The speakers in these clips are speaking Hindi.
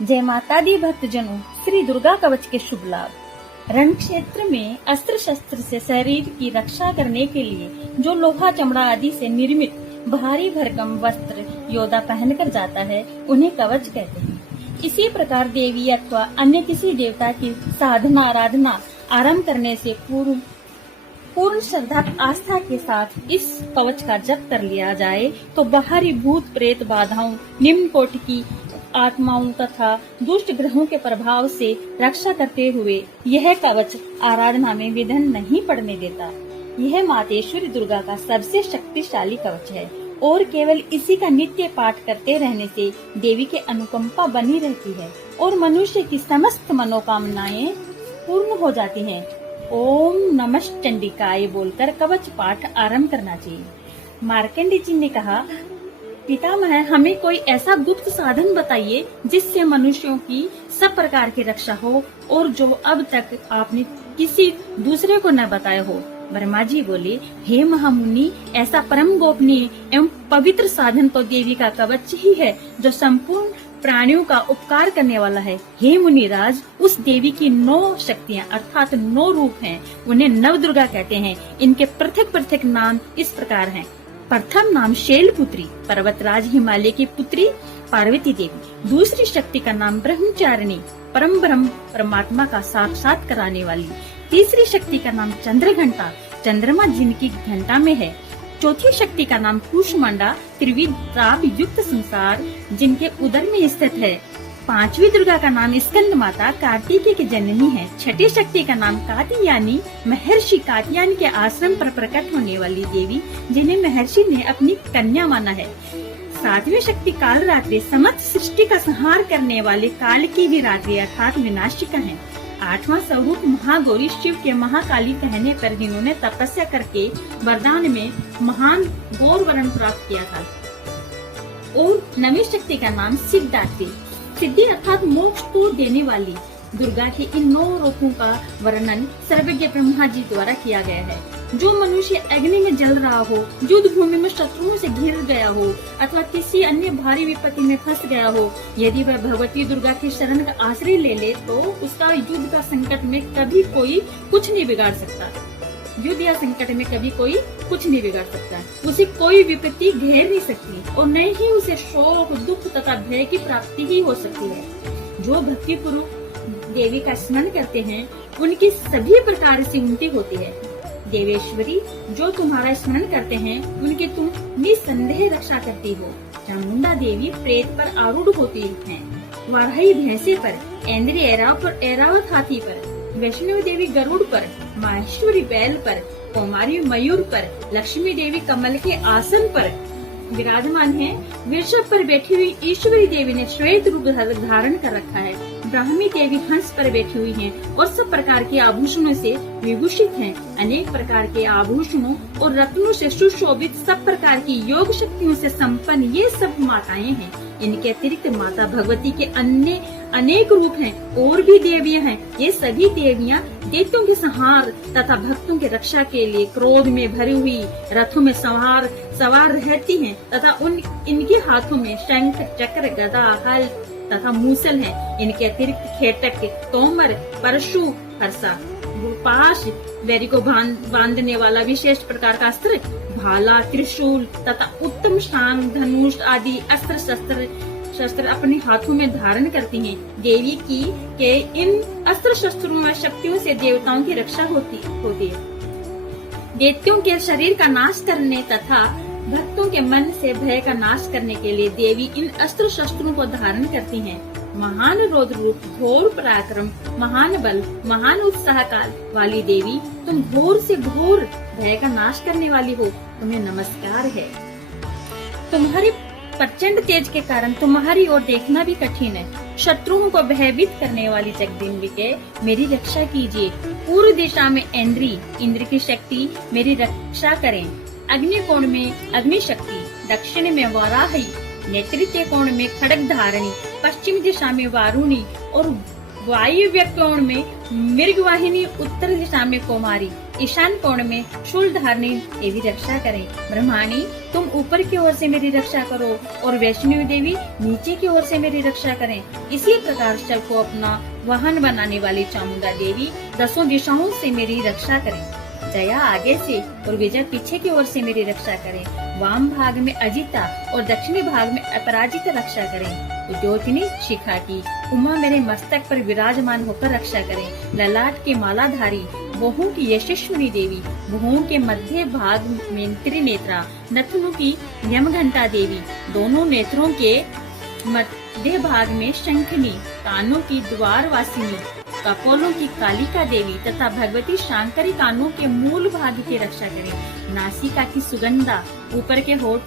जय माता दी भक्तजनों, श्री दुर्गा कवच के शुभ लाभ। रण क्षेत्र में अस्त्र शस्त्र से शरीर की रक्षा करने के लिए जो लोहा चमड़ा आदि से निर्मित भारी भरकम वस्त्र योद्धा पहनकर जाता है, उन्हें कवच कहते हैं। इसी प्रकार देवी अथवा अन्य किसी देवता की साधना आराधना आरंभ करने से पूर्ण श्रद्धा आस्था के साथ इस कवच का जप कर लिया जाए तो बाहरी भूत प्रेत बाधाओं, निम्न कोटि की आत्माओं तथा दुष्ट ग्रहों के प्रभाव से रक्षा करते हुए यह कवच आराधना में विघ्न नहीं पड़ने देता। यह मातेश्वरी दुर्गा का सबसे शक्तिशाली कवच है और केवल इसी का नित्य पाठ करते रहने से देवी के अनुकंपा बनी रहती है और मनुष्य की समस्त मनोकामनाएं पूर्ण हो जाती हैं। ओम नमः चंडिकाय बोलकर कवच पाठ आरंभ करना चाहिए। मार्कंडेय जी ने कहा, पितामह, हमें कोई ऐसा गुप्त साधन बताइए जिससे मनुष्यों की सब प्रकार की रक्षा हो और जो अब तक आपने किसी दूसरे को न बताया हो। ब्रह्मा जी बोले, हे महामुनि, ऐसा परम गोपनीय एवं पवित्र साधन तो देवी का कवच ही है जो संपूर्ण प्राणियों का उपकार करने वाला है। हे मुनिराज, उस देवी की 9 शक्तियाँ अर्थात 9 रूप हैं, उन्हें नव दुर्गा कहते हैं। इनके पृथक पृथक नाम इस प्रकार हैं। प्रथम नाम शैलपुत्री, पर्वतराज हिमालय की पुत्री पार्वती देवी। दूसरी शक्ति का नाम ब्रह्मचारिणी, परम ब्रह्म परमात्मा का साक्षात कराने वाली। तीसरी शक्ति का नाम चंद्रघंटा, चंद्रमा जिनकी घंटा में है। चौथी शक्ति का नाम कुष्मांडा, त्रिविध युक्त संसार जिनके उदर में स्थित है। पांचवी दुर्गा का नाम स्कंद माता, कार्तिकेय की जननी है। छठी शक्ति का नाम कात्यायनी, महर्षि कात्यायन के आश्रम पर प्रकट होने वाली देवी जिन्हें महर्षि ने अपनी कन्या माना है। सातवीं शक्ति कालरात्रि, समस्त सृष्टि का संहार करने वाले काल की भी रात्रि अर्थात विनाशिका है। आठवां स्वरूप महागौरी, शिव के महाकाली कहने पर जिन्होंने तपस्या करके वरदान में महान गौर वरण प्राप्त किया था। और नवी शक्ति का नाम सिद्धार्थी, सिद्धि अर्थात मोक्ष को देने वाली दुर्गा के इन 9 रूपों का वर्णन सर्वज्ञ ब्रह्मा जी द्वारा किया गया है। जो मनुष्य अग्नि में जल रहा हो, युद्ध भूमि में शत्रुओं से घिर गया हो अथवा किसी अन्य भारी विपत्ति में फंस गया हो, यदि वह भगवती दुर्गा की शरण का आश्रय ले ले तो उसका युद्ध का संकट में कभी कोई कुछ नहीं बिगाड़ सकता। युद्ध या संकट में कभी कोई कुछ नहीं बिगाड़ सकता। उसे कोई विपत्ति घेर नहीं सकती और न ही उसे शोक, दुख तथा भय की प्राप्ति ही हो सकती है। जो भक्ति पूर्वक देवी का स्मरण करते हैं, उनकी सभी प्रकार से उन्नति होती है। देवेश्वरी, जो तुम्हारा स्मरण करते हैं, उनकी तुम निसंदेह रक्षा करती हो। चामुंडा देवी प्रेत पर आरूढ़ होती हैं, वाराही भैंसे पर, इंद्री ऐरावत हाथी पर, वैष्णवी देवी गरुड़ पर, माहेश्वरी बैल पर, कौमारी मयूर पर, लक्ष्मी देवी कमल के आसन पर विराजमान है। वृषभ पर बैठी हुई ईश्वरी देवी ने श्वेत रूप धारण कर रखा है। ब्राह्मी देवी हंस पर बैठी हुई हैं और सब प्रकार के आभूषणों से विभूषित हैं। अनेक प्रकार के आभूषणों और रत्नों से सुशोभित सब प्रकार की योग शक्तियों से संपन्न ये सब माताएं हैं। इनके अतिरिक्त माता भगवती के अन्य अनेक रूप हैं और भी देवियां हैं। ये सभी देवियां दैत्यों के संहार तथा भक्तों की रक्षा के लिए क्रोध में भरी हुई रथों में सवार रहती हैं तथा इनके हाथों में शंख, चक्र, गदा, हल तथा मूसल है। इनके अतिरिक्त खेटक, तोमर, परशु, फरसा, पाश, बैरी को बांधने वाला विशेष प्रकार का अस्त्र, भाला, त्रिशूल तथा उत्तम शांग, धनुष आदि अस्त्र शस्त्र अपने हाथों में धारण करती हैं। देवी की के इन अस्त्र शस्त्रों व शक्तियों से देवताओं की रक्षा होती है। दैत्यों के शरीर का नाश करने तथा भक्तों के मन से भय का नाश करने के लिए देवी इन अस्त्र शस्त्रों को धारण करती हैं। महान रौद्र रूप, घोर पराक्रम, महान बल, महान उत्साह काल वाली देवी, तुम घोर से घोर भय का नाश करने वाली हो, तुम्हें नमस्कार है। तुम्हारे प्रचंड तेज के कारण तुम्हारी ओर देखना भी कठिन है। शत्रुओं को भयभीत करने वाली जगदम्बिके, मेरी रक्षा कीजिए। पूर्व दिशा में इंद्र की शक्ति मेरी रक्षा करें। अग्नि कोण में अग्नि शक्ति, दक्षिण में वाराही, नैऋत्य कोण में खड्ग धारणी, पश्चिम दिशा में वारुणी और वायव्य कोण में मृगवाहिनी, उत्तर दिशा में कौमारी, ईशान कोण में शूल धारणी देवी रक्षा करें। ब्रह्माणी तुम ऊपर की ओर से मेरी रक्षा करो और वैष्णवी देवी नीचे की ओर से मेरी रक्षा करें। इसी प्रकार शव को अपना वाहन बनाने वाली चामुंडा देवी दसों दिशाओं से मेरी रक्षा करें। जया आगे से और विजय पीछे की ओर से मेरी रक्षा करें। वाम भाग में अजिता और दक्षिणी भाग में अपराजिता रक्षा करें। उद्योतिनी शिखा की उमा मेरे मस्तक पर विराजमान होकर रक्षा करें। ललाट के मालाधारी बहुओं की यशस्विनी देवी, भुवों के मध्य भाग में त्रिनेत्रा, नथनों की यमघंटा देवी, दोनों नेत्रों के मध्य भाग में शंखनी, कानों की द्वारवासिनी, कपोलों की कालिका देवी तथा भगवती शांकरी कानों के मूल भाग की रक्षा करें। नासिका की सुगंधा, ऊपर के होठ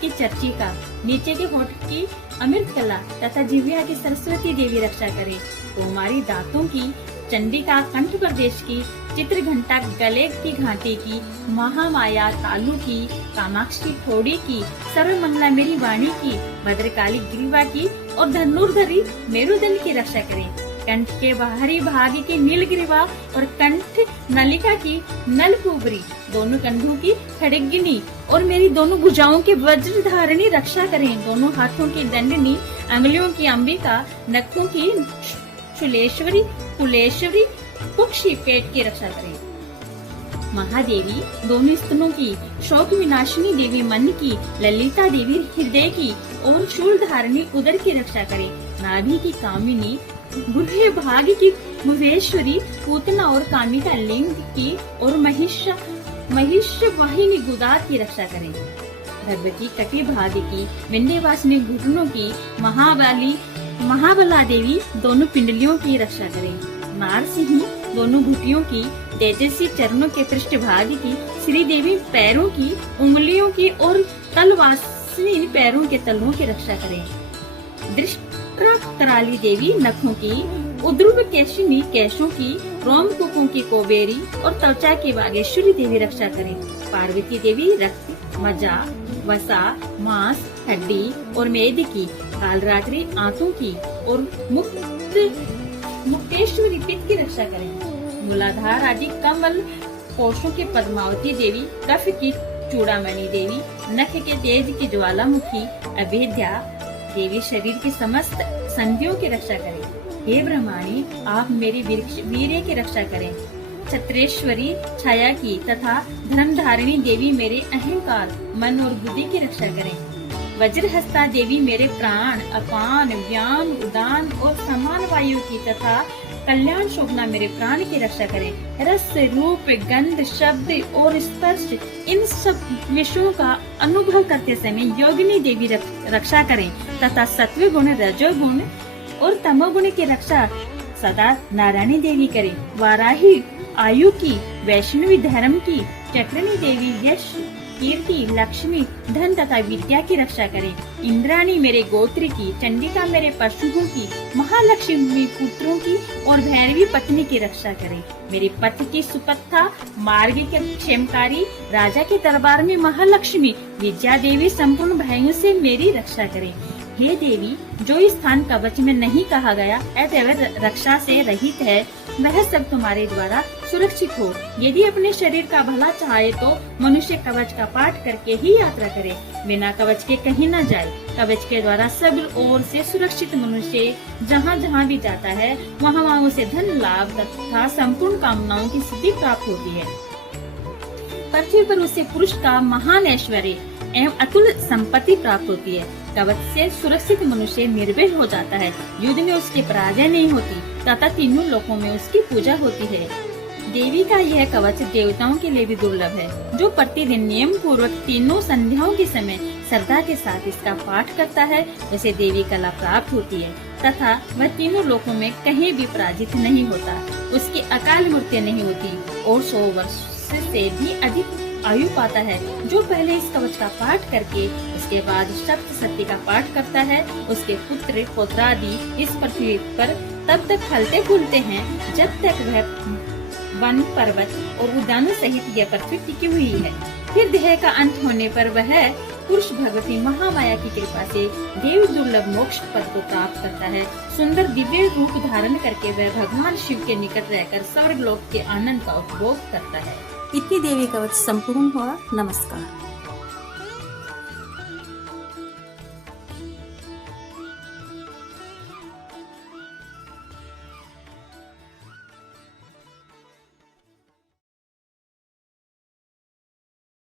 की चर्चिका, नीचे के होठ की अमृत कला तथा जिह्वा की सरस्वती देवी रक्षा करें। कुमारी दांतों की चंडिका, कंठ प्रदेश की चित्र घंटा, गले की घाटी की महामाया, तालु की कामाक्षी, थोड़ी की सर्वमंगला मेरी वाणी की, भद्रकाली ग्रीवा की और धनुर्धरी मेरुदंड की रक्षा करें। कंठ के बाहरी भाग की नीलग्रीवा और कंठ नलिका की नलकुबरी, दोनों कंधों की खड्गिनी और मेरी दोनों भुजाओं के वज्र धारणी रक्षा करें। दोनों हाथों की दंडनी, अंगुलियों की अंबिका, नखों की शूलेश्वरी, कुलेश्वरी, कुक्षी, पेट की रक्षा करें। महादेवी दोनों स्तनों की, शोक विनाशिनी देवी मन की, ललिता देवी हृदय की और शूल धारणी उदर की रक्षा करें। नाभि की कामिनी, गुहे भाग की भुवेश्वरी, पूतना और कामिका लिंग की और महिष वाहिनी गुदा की रक्षा करें। भगवती कटी भाग की, विंध्यवासिनी घुटनों की, महाबला देवी दोनों पिंडलियों की रक्षा करें। नारसिंह दोनों घुटियों की, तेजस्वी चरणों के पृष्ठ भाग की, श्री देवी पैरों की, उंगलियों की और तलवासिनी पैरों के तलवों की रक्षा करें। कराली देवी नखों की, उद्रुव केशिनी केशों की, रोमकूपों की कोबेरी और त्वचा की बागेश्वरी देवी रक्षा करें। पार्वती देवी रक्त, मज्जा, वसा, मांस, हड्डी और मेद की, कालरात्रि आंतों की और मुक्तेश्वरी पित्त की रक्षा करें। मूलाधार आदि कमल कोशों की पद्मावती देवी, कफ की चूड़ामणि देवी, नख के तेज की ज्वालामुखी अभेद्या देवी शरीर की समस्त संधियों की रक्षा करें। हे ब्रह्माणी आप मेरी वीर्य की रक्षा करें। छत्रेश्वरी छाया की तथा धर्मधारिणी देवी मेरे अहंकार, मन और बुद्धि की रक्षा करें। वज्रहस्ता देवी मेरे प्राण, अपान, व्यान, उदान और समान वायु की तथा कल्याण शोभना मेरे प्राण की रक्षा करें। रस, रूप, गंध, शब्द और स्पर्श इन सब विषयों का अनुभव करते समय योगिनी देवी रक्षा करें तथा सत्व गुण, रजोगुण और तमोगुण की रक्षा सदा नारायणी देवी करें। वाराही आयु की, वैष्णवी धर्म की, चक्रणी देवी यश, कीर्ति, लक्ष्मी, धन तथा विद्या की रक्षा करें। इंद्राणी मेरे गोत्र की, चंडिका मेरे पशुओं की, महालक्ष्मी पुत्रों की और भैरवी पत्नी की रक्षा करें। मेरे पति की सुपथा, मार्ग के क्षेमकारी, राजा के दरबार में महालक्ष्मी, विद्या देवी संपूर्ण भाइयों से मेरी रक्षा करें। हे देवी जो स्थान कवच में नहीं कहा गया अतएव रक्षा से रहित है, वह सब तुम्हारे द्वारा सुरक्षित हो। यदि अपने शरीर का भला चाहे तो मनुष्य कवच का पाठ करके ही यात्रा करे, बिना कवच के कहीं न जाए। कवच के द्वारा सब ओर से सुरक्षित मनुष्य जहाँ जहाँ भी जाता है वहाँ वहाँ उसे धन लाभ तथा संपूर्ण कामनाओं की सिद्धि प्राप्त होती है। पृथ्वी पर उसे पुरुष का महान ऐश्वर्य एवं अतुल संपत्ति प्राप्त होती है। कवच से सुरक्षित मनुष्य निर्भय हो जाता है, युद्ध में उसकी पराजय नहीं होती तथा तीनों लोकों में उसकी पूजा होती है। देवी का यह कवच देवताओं के लिए भी दुर्लभ है। जो प्रतिदिन नियम पूर्वक तीनों संध्याओं के समय श्रद्धा के साथ इसका पाठ करता है उसे देवी कला प्राप्त होती है तथा वह तीनों लोकों में कहीं भी पराजित नहीं होता, उसकी अकाल मृत्यु नहीं होती और 100 वर्ष से भी अधिक आयु पाता है। जो पहले इस कवच का पाठ करके उसके बाद सप्तशती का पाठ करता है उसके पुत्र पौत्रादि इस पृथ्वी पर तब तक फलते फूलते हैं जब तक वह वन, पर्वत और उद्यानों सहित यह पृथ्वी टिकी हुई है। फिर देह का अंत होने पर वह पुरुष भगवती महामाया की कृपा से देव दुर्लभ मोक्ष पद को प्राप्त करता है। सुंदर दिव्य रूप धारण करके वह भगवान शिव के निकट रहकर स्वर्ग लोक के आनंद का उपभोग करता है। इति देवी कवच संपूर्ण हुआ। नमस्कार।